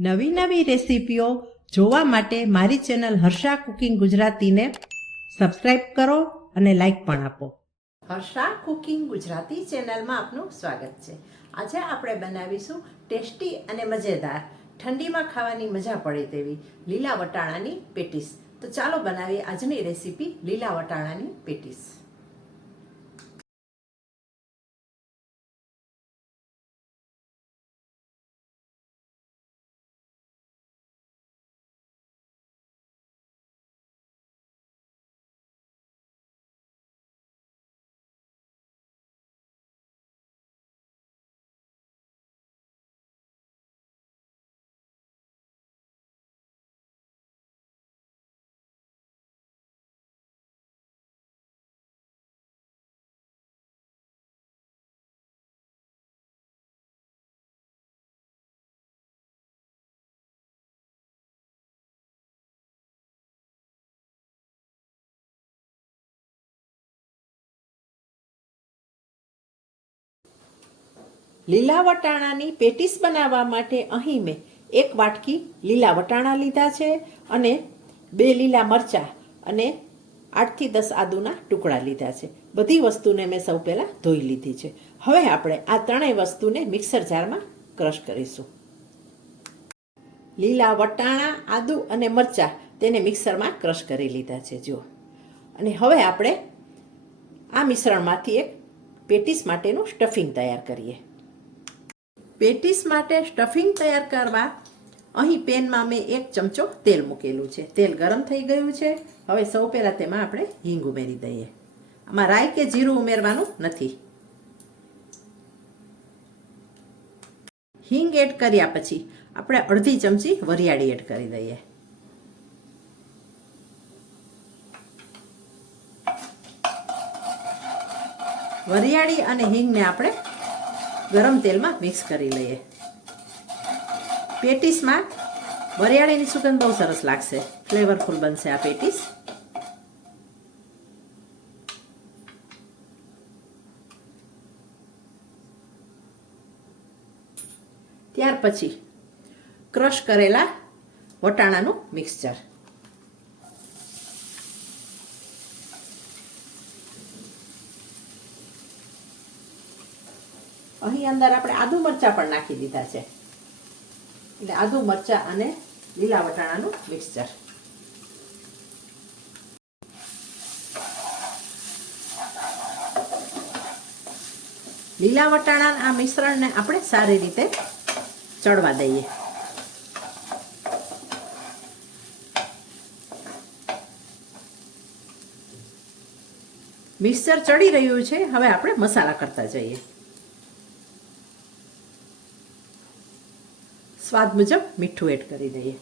નવી નવી રેસીપીઓ જોવા માટે મારી ચેનલ હર્ષા કુકિંગ ગુજરાતીને સબસ્ક્રાઇબ કરો અને લાઈક પણ આપો. હર્ષા કુકિંગ ગુજરાતી ચેનલમાં આપનું સ્વાગત છે. આજે આપણે બનાવીશું ટેસ્ટી અને મજેદાર, ઠંડીમાં ખાવાની મજા પડે તેવી લીલા વટાણાની પેટીસ. તો ચાલો બનાવીએ આજની રેસીપી લીલા વટાણાની પેટીસ. લીલા વટાણાની પેટીસ બનાવવા માટે અહીં મેં એક વાટકી લીલા વટાણા લીધા છે અને બે લીલા મરચાં અને આઠથી દસ આદુના ટુકડા લીધા છે. બધી વસ્તુને મેં સૌ પહેલાં ધોઈ લીધી છે. હવે આપણે આ ત્રણેય વસ્તુને મિક્સર જારમાં ક્રશ કરીશું. લીલા વટાણા, આદુ અને મરચાં તેને મિક્સરમાં ક્રશ કરી લીધા છે, જુઓ. અને હવે આપણે આ મિશ્રણમાંથી એક પેટીસ માટેનું સ્ટફિંગ તૈયાર કરીએ. પેટીસ માટે સ્ટફિંગ તૈયાર કરવા. અહીં પેનમાં મેં એક ચમચો તેલ મૂકેલું છે. તેલ ગરમ થઈ ગયું છે. હવે સૌ પહેલાં તેમાં આપણે હિંગ ઉમેરી દઈએ. આમાં રાઈ કે જીરું ઉમેરવાનું નથી. હિંગ એડ કર્યા પછી આપણે અડધી ચમચી વરિયાળી એડ કરી દઈએ. વરિયાળી અને હિંગને આપણે ગરમ તેલમાં મિક્સ કરી લઈએ. પેટીસમાં વરિયાળીની સુગંધ બહુ સરસ લાગશે. ફ્લેવરફુલ બનશે આ પેટીસ. ત્યાર પછી ક્રશ કરેલા વટાણાનું મિક્સચર અહીં અંદર આપણે આદુ મરચાં પણ નાખી દીધા છે. એટલે આદુ મરચાં અને લીલા વટાણાનું મિક્સચર લીલા વટાણા આ મિશ્રણને આપણે સારી રીતે ચડવા દઈએ. મિક્સર ચડી રહ્યું છે. હવે આપણે મસાલા કરતા જઈએ. સ્વાદ મુજબ મીઠું એડ કરી દઈએ.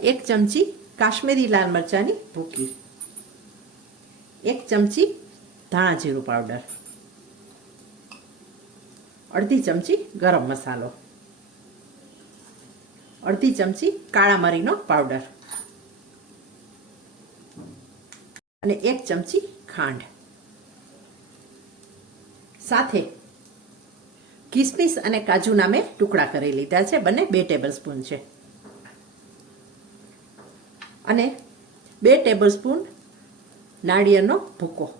એક ચમચી કાશ્મીરી લાલ મરચાંની ભૂકી. એક ચમચી ધાણા જીરું પાવડર. અડધી ચમચી ગરમ મસાલો. અડધી ચમચી કાળા મરીનો પાવડર. અને એક ચમચી ખાંડ. સાથે કિસમિસ અને કાજુના મેં ટુકડા કરી લીધા છે. બંને બે ટેબલ સ્પૂન છે. અને બે ટેબલ સ્પૂન નાળિયેરનો ભૂકો.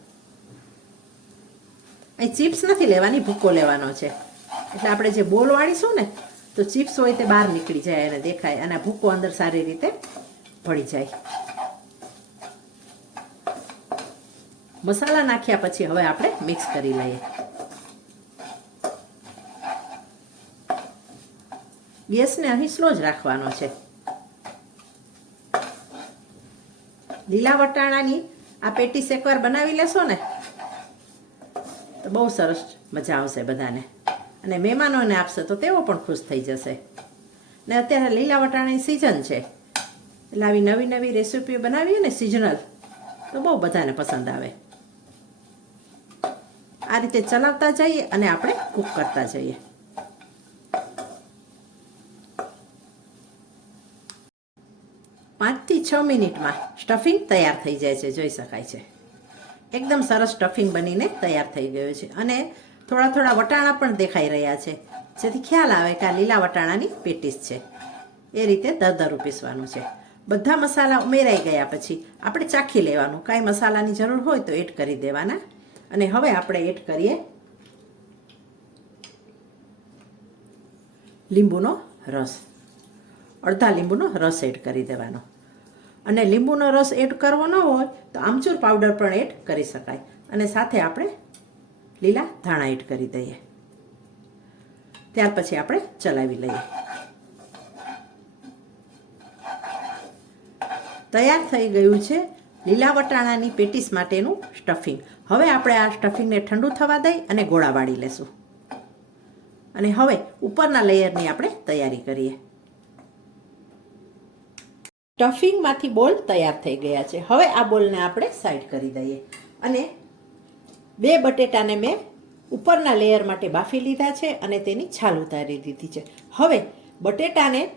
અહીં ચિપ્સ નથી લેવાની, ભૂકો લેવાનો છે. એટલે આપણે જે બોલ વાળીશું ને, તો ચિપ્સ હોય તે બહાર નીકળી જાય અને દેખાય અને ભૂકો અંદર સારી રીતે ભળી જાય. મસાલા નાખ્યા પછી હવે આપણે મિક્સ કરી લઈએ. ગેસને અહીં સ્લો જ રાખવાનો છે. લીલા વટાણાની આ પેટીસ એકવાર બનાવી લેશો ને, તો બહુ સરસ મજા આવશે બધાને. અને મહેમાનોને આપશે તો તેઓ પણ ખુશ થઈ જશે. ને અત્યારે લીલા વટાણાની સિઝન છે. એટલે આવી નવી નવી રેસીપીઓ બનાવીએ ને સિઝનલ તો બહુ બધાને પસંદ આવે. આ રીતે ચલાવતા જઈએ અને આપણે કૂક કરતા જઈએ. પાંચથી છ મિનિટમાં સ્ટફિંગ તૈયાર થઈ જાય છે, જોઈ શકાય છે. એકદમ સરસ સ્ટફિંગ બનીને તૈયાર થઈ ગયો છે અને થોડા થોડા વટાણા પણ દેખાઈ રહ્યા છે. જેથી ખ્યાલ આવે કે આ લીલા વટાણાની પેટીસ છે. એ રીતે દરદરું પીસવાનું છે. બધા મસાલા ઉમેરાઈ ગયા પછી આપણે ચાખી લેવાનું. કાંઈ મસાલાની જરૂર હોય તો એડ કરી દેવાના. અને હવે આપણે એડ કરીએ લીંબુનો રસ. અડધા લીંબુનો રસ એડ કરી દેવાનો. અને લીંબુનો રસ એડ કરવો ન હોય તો આમચૂર પાવડર પણ એડ કરી શકાય. અને સાથે આપણે લીલા ધાણા એડ કરી દઈએ. ત્યાર પછી આપણે ચલાવી લઈએ. તૈયાર થઈ ગયું છે લીલા વટાણાની પેટીસ માટેનું સ્ટફિંગ. હવે આપણે આ સ્ટફિંગને ઠંડુ થવા દઈ અને ગોળા વાળી લેશું. અને હવે ઉપરના લેયરની આપણે તૈયારી કરીએ. સ્ટફિંગમાંથી બોલ તૈયાર થઈ ગયા છે. હવે આ બોલને આપણે સાઈડ કરી દઈએ. અને બે બટેટાને મેં ઉપરના લેયર માટે બાફી લીધા છે અને તેની છાલ ઉતારી દીધી છે. હવે બટેટાને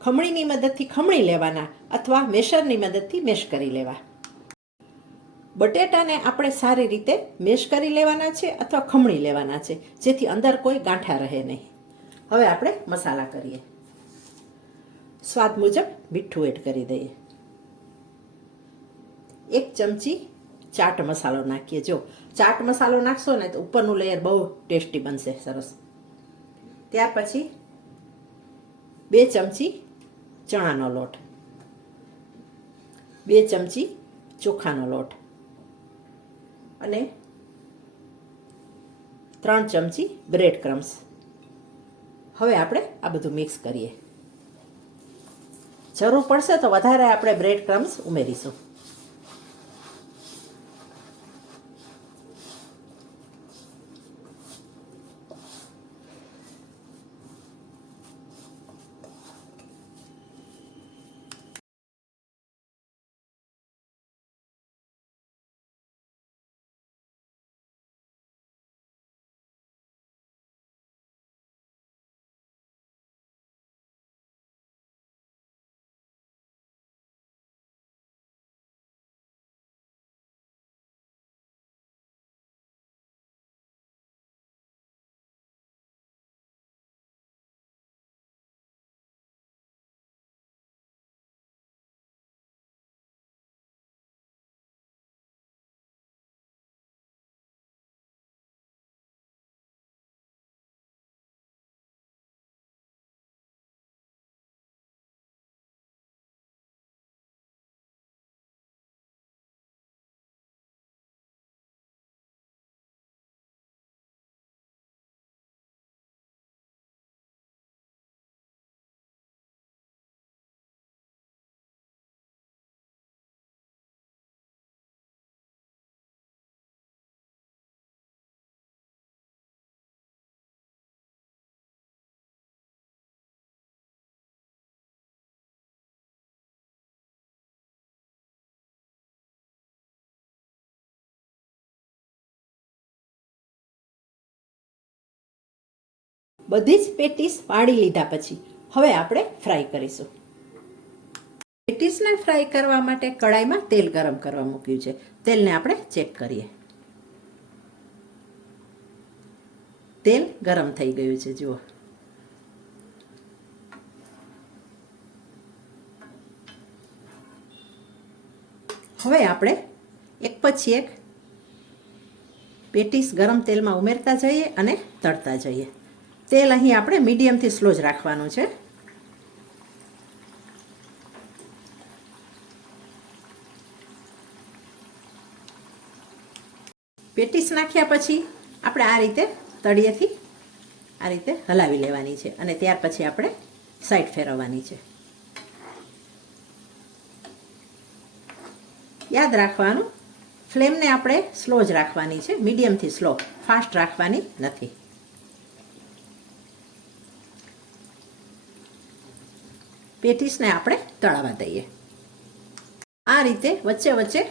ખમણીની મદદથી ખમણી લેવાના અથવા મેશરની મદદથી મેશ કરી લેવા. બટેટાને આપણે સારી રીતે મેશ કરી લેવાના છે અથવા ખમણી લેવાના છે, જેથી અંદર કોઈ ગાંઠા રહે નહીં. હવે આપણે મસાલા કરીએ. સ્વાદ મુજબ મીઠું એડ કરી દઈએ. એક ચમચી ચાટ મસાલો નાખીએ. જો ચાટ મસાલો નાખશો ને તો ઉપરનું લેયર બહુ ટેસ્ટી બનશે, સરસ. ત્યાર પછી બે ચમચી ચણાનો લોટ, બે ચમચી ચોખાનો લોટ અને ત્રણ ચમચી બ્રેડ ક્રમ્સ હવે આપણે આ બધું મિક્સ કરીએ. જરૂર પડશે તો વધારે આપણે બ્રેડ ક્રમ્સ ઉમેરીશું. બધી જ પેટીસ પાડી લીધા પછી. હવે આપણે ફ્રાય કરીશું. પેટીસને ફ્રાય કરવા માટે કડાઈમાં તેલ ગરમ કરવા મૂક્યું છે. તેલને આપણે ચેક કરીએ. તેલ ગરમ થઈ ગયું છે, જુઓ. હવે આપણે એક પછી એક પેટીસ ગરમ તેલમાં ઉમેરતા જઈએ અને તળતા જઈએ. તેલ અહીં આપણે મીડિયમથી સ્લો જ રાખવાનું છે. પેટીસ નાખ્યા પછી આપણે આ રીતે તળિયેથી આ રીતે હલાવી લેવાની છે અને ત્યાર પછી આપણે સાઈડ ફેરવવાની છે. યાદ રાખવાનું, ફ્લેમને આપણે સ્લો જ રાખવાની છે, મીડિયમથી સ્લો, ફાસ્ટ રાખવાની નથી. પેટીસને આપણે તળાવવા દઈએ. આ રીતે વચ્ચે વચ્ચે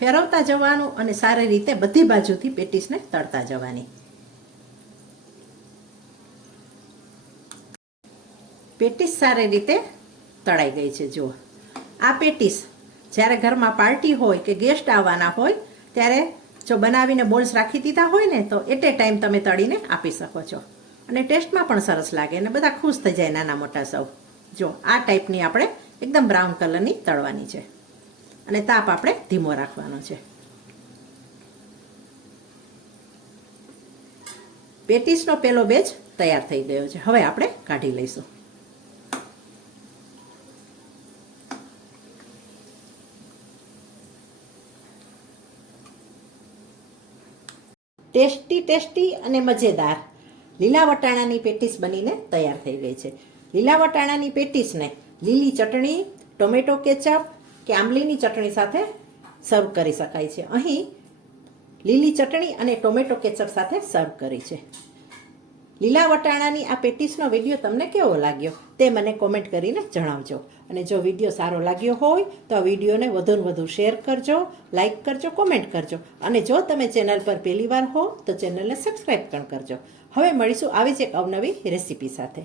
ફેરવતા જવાનું અને સારી રીતે બધી બાજુથી પેટીસને તળતા જવાની. પેટીસ સારી રીતે તળાઈ ગઈ છે, જુઓ. આ પેટીસ જ્યારે ઘરમાં પાર્ટી હોય કે ગેસ્ટ આવવાના હોય, ત્યારે જો બનાવીને બોલ્સ રાખી દીધા હોય ને, તો એટ એ ટાઈમ તમે તળીને આપી શકો છો. અને ટેસ્ટમાં પણ સરસ લાગે અને બધા ખુશ થઈ જાય નાના મોટા સૌ. જો, આ ટાઈપની આપણે એકદમ બ્રાઉન કલરની તળવાની છે. અને તાપ આપણે ધીમો રાખવાનો છે. પેટીસનો પહેલો બેચ તૈયાર થઈ ગયો છે. હવે આપણે કાઢી લઈશું. ટેસ્ટી ટેસ્ટી અને મજેદાર લીલા વટાણાની પેટીસ બનીને તૈયાર થઈ ગઈ છે. લીલા વટાણાની પેટીસને લીલી ચટણી, ટોમેટો કેચઅપ કે આંબલીની ચટણી સાથે સર્વ કરી શકાય છે. અહીં લીલી ચટણી અને ટોમેટો કેચઅપ સાથે સર્વ કરી છે. લીલા વટાણાની આ પેટીસનો વીડિયો તમને કેવો લાગ્યો તે મને કોમેન્ટ કરીને જણાવજો. અને જો વીડિયો સારો લાગ્યો હોય તો આ વિડીયોને વધુને વધુ શેર કરજો લાઇક કરજો કોમેન્ટ કરજો. અને જો તમે ચેનલ પર પહેલી વાર હો તો ચેનલને સબસ્ક્રાઈબ પણ કરજો. હવે મળીશું આવી જ એક અવનવી રેસીપી સાથે.